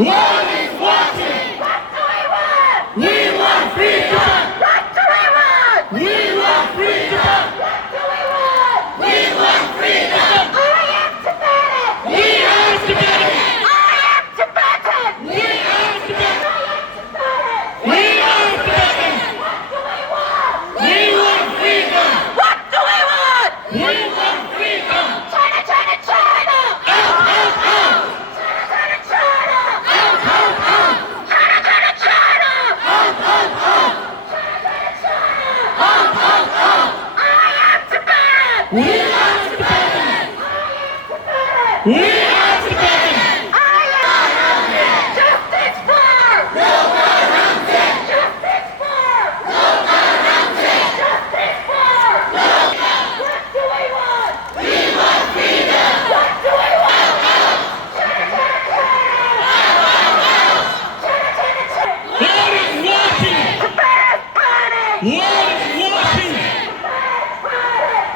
World is watching. What do we want? We want freedom. What do we want? We want freedom. What do we want? We want freedom. I am Tibetan. We are Tibetan. I am Tibetan. We are Tibetan. I am Tibetan. We are Tibetan. What do we want? We want freedom. What do we want? We want freedom. China, China, China. Out, out, out. China, China, China. Out, out, out. China, China, China. Out, out, out. China, China, China. Out, out, out. I am Tibetan. We are Tibetan. I am Tibetan. We are Tibetan. I am justice for Loka Ramsey. justice for Loka Ramsey. justice for what do we want? We want freedom. What do we want? World is watching. Tibetan's burning. World is watching.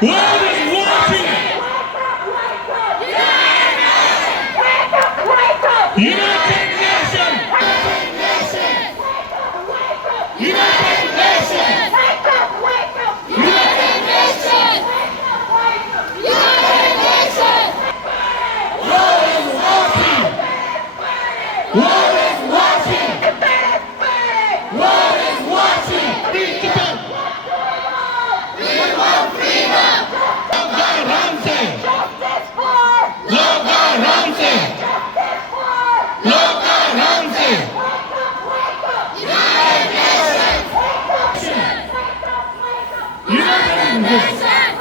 World is watching. Wake up! United Nations. United Nations. Wake up! Wake up! United Nations. United Nations! World is watching. World is watching. Tibetan's burning! World is watching. Freedom. We want freedom. Loka Ramsey. Justice for! Loka Ramsey. Justice for! Loka Ramsey. Wake up! Wake up! United Nations. Wake up! Wake up! Wake up! United Nations.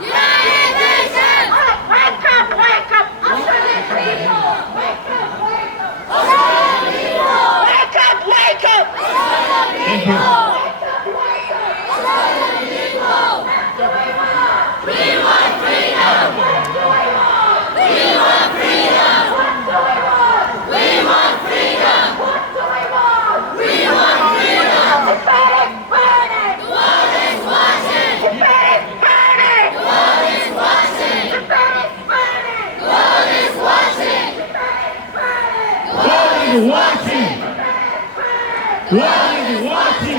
United Nations! Wake up! Wake up! Australian people! Wake up! Wake up! Australian people! Wake up! Wake up! Australian Thank you. Wake up! Wake up! Australian people! What do we want? We want freedom! What do we want? We want freedom! What do we want? We want freedom! What do we want? We want freedom! Tibetan's burning! The world is watching! Tibetan's burning! The world is watching! Tibetan's burning! The world is watching! Tibetan's burning! World is watching. Tibetan's burning! World is watching.